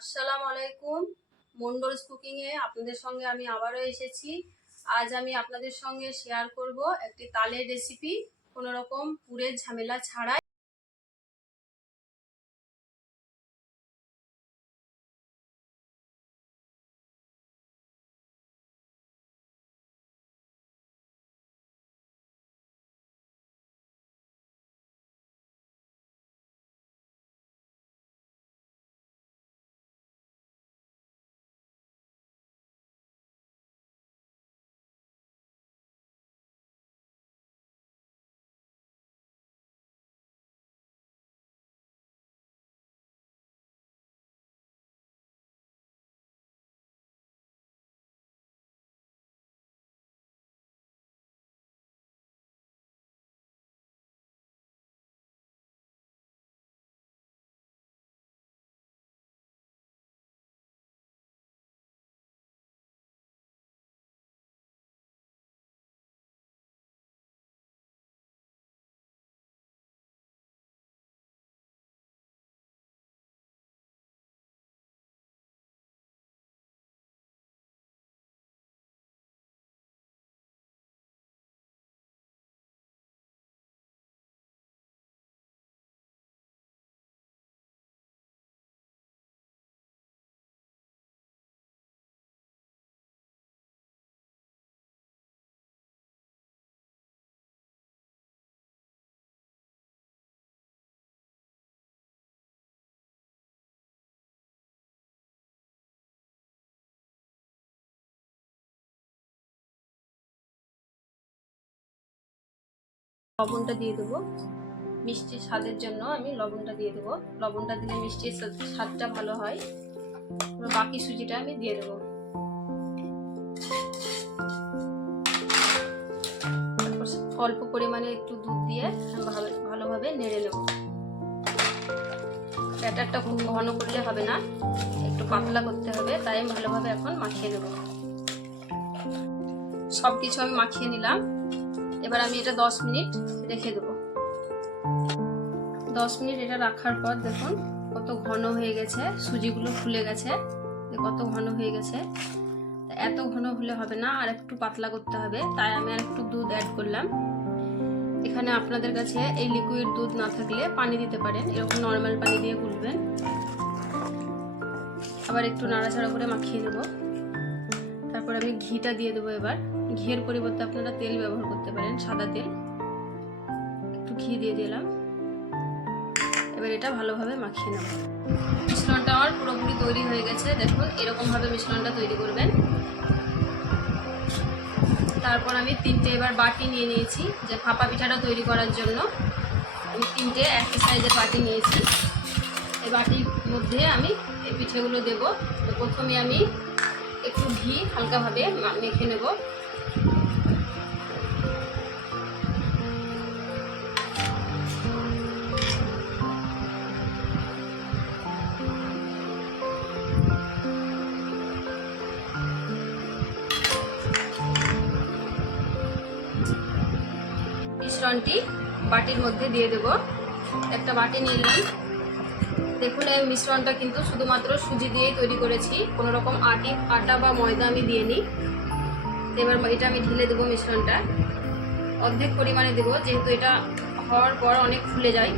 আসসালামু আলাইকুম। মন্ডলস কুকিংয়ে আপনাদের সঙ্গে আমি আবারও এসেছি। আজ আমি আপনাদের সঙ্গে শেয়ার করব একটি তালের রেসিপি কোনো রকম পুরের ঝামেলা ছাড়াই। লবণটা দিয়ে দেবো। মিষ্টি স্বাদের জন্য আমি লবণটা দিয়ে দেবো। লবণটা দিলে মিষ্টির স্বাদটা ভালো হয়। বাকি সুজিটা আমি দিয়ে দেবো। অল্প পরিমাণে একটু দুধ দিয়ে ভালোভাবে নেড়ে নেব। ব্যাটারটা খুব ঘন করলে হবে না, একটু পাতলা করতে হবে, তাই আমি ভালোভাবে এখন মাখিয়ে নেব। সব কিছু আমি মাখিয়ে নিলাম। এবার আমি এটা দশ মিনিট রেখে দেবো। দশ মিনিট এটা রাখার পর দেখুন কত ঘন হয়ে গেছে, সুজিগুলো ফুলে গেছে কত ঘন হয়ে গেছে। এত ঘন হলে হবে না, আর একটু পাতলা করতে হবে, তাই আমি আর একটু দুধ অ্যাড করলাম। এখানে আপনাদের কাছে এই লিকুইড দুধ না থাকলে পানি দিতে পারেন, এরকম নর্মাল পানি দিয়ে গুলবেন। আবার একটু নাড়াচাড়া করে মাখিয়ে দেবো। তারপর আমি ঘিটা দিয়ে দেবো এবার। ঘিয়ের পরিবর্তে আপনারা তেল ব্যবহার করতে পারেন, সাদা তেল। একটু ঘি দিয়ে দিলাম। এবার এটা ভালোভাবে মাখিয়ে নেব। মিশ্রণটা আমার পুরোপুরি তৈরি হয়ে গেছে। দেখুন, এরকমভাবে মিশ্রণটা তৈরি করবেন। তারপর আমি তিনটে এবার বাটি নিয়ে নিয়েছি, যে ফাঁপা পিঠাটা তৈরি করার জন্য। আমি তিনটে একই সাইজের বাটি নিয়েছি। এই বাটির মধ্যে আমি এই পিঠেগুলো দেবো। প্রথমে আমি একটু ঘি হালকাভাবে মেখে নেব। মিশ্রণটি বাটির মধ্যে দিয়ে দেব। একটা বাটি নিলাম। দেখুন, এই মিশ্রণটা কিন্তু শুধুমাত্র সুজি দিয়েই তৈরি করেছি। কোনো রকম আটি, আটা বা ময়দা আমি দিয়ে নিই এবার এটা আমি ঢেলে দেবো মিশ্রণটা। অর্ধেক পরিমাণে দেবো, যেহেতু এটা হওয়ার পর অনেক ফুলে যায়।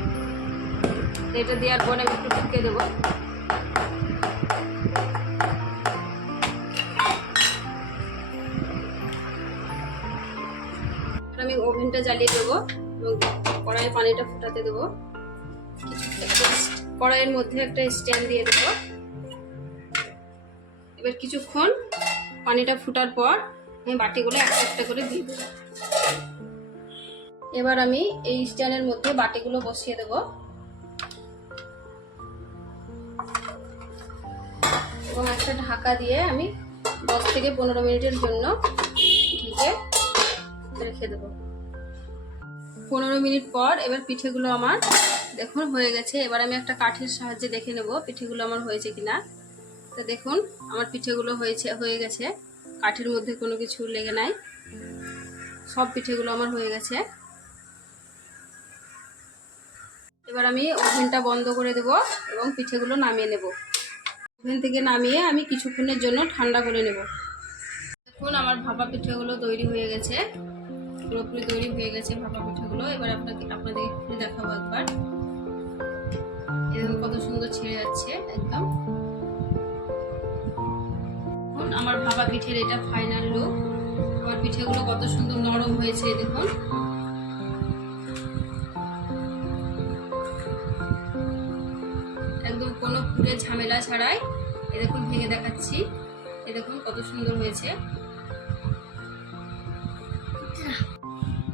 এটা দেওয়ার পর আমি একটু ঢুকে দেবো। আমি ওভেনটা জ্বালিয়ে দেবো এবং কড়াইয়ে পানিটা ফুটাতে দেবো। কড়াইয়ের মধ্যে একটা স্ট্যান্ড দিয়ে দেবো। এবার কিছুক্ষণ পানিটা ফুটার পর আমি বাটিগুলো একটা একটা করে দিয়ে দেবো। এবার আমি এই স্ট্যান্ডের মধ্যে বাটিগুলো বসিয়ে দেবো। এবং একটা ঢাকা দিয়ে আমি দশ থেকে পনেরো মিনিটের জন্য ঢেকে রেখে দেবো। পনেরো মিনিট পর এবার পিঠেগুলো আমার, দেখুন, হয়ে গেছে। এবার আমি একটা কাঠের সাহায্যে দেখে নেব পিঠেগুলো আমার হয়েছে কিনা। তো দেখুন, আমার পিঠেগুলো হয়েছে, হয়ে গেছে। কাঠের মধ্যে কোনো কিছু লেগে নাই। সব পিঠেগুলো আমার হয়ে গেছে। এবার আমি ওভেনটা বন্ধ করে দেব এবং পিঠেগুলো নামিয়ে নেব। ওভেন থেকে নামিয়ে আমি কিছুক্ষণের জন্য ঠান্ডা করে নেব। দেখুন, আমার ভাপা পিঠেগুলো তৈরি হয়ে গেছে। পুরোপুরি তৈরি হয়ে গেছে ভাপা পিঠেগুলো। এবার আপনাকে আপনাদের খুলে দেখাবো একবার। এরকম কত সুন্দর ছেড়ে যাচ্ছে একদম। দেখুন, আমার ভাপা পিঠের এটা ফাইনাল লুক আমার পিঠেগুলো কত সুন্দর নরম হয়েছে, দেখুন। একদম কোনো ফুলের ঝামেলা ছাড়াই এ দেখুন ভেঙে দেখাচ্ছি। এ দেখুন কত সুন্দর হয়েছে।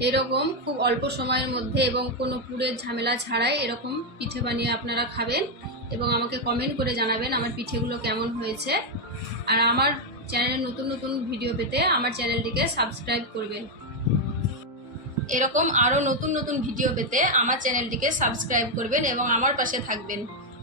এরকম খুব অল্প সময়ের মধ্যে এবং কোনো পুরের ঝামেলা ছাড়াই এরকম পিঠে বানিয়ে আপনারা খাবেন এবং আমাকে কমেন্ট করে জানাবেন আমার পিঠেগুলো কেমন হয়েছে। আর আমার চ্যানেলে নতুন নতুন ভিডিও পেতে আমার চ্যানেলটিকে সাবস্ক্রাইব করবেন। এরকম আরও নতুন নতুন ভিডিও পেতে আমার চ্যানেলটিকে সাবস্ক্রাইব করবেন এবং আমার পাশে থাকবেন।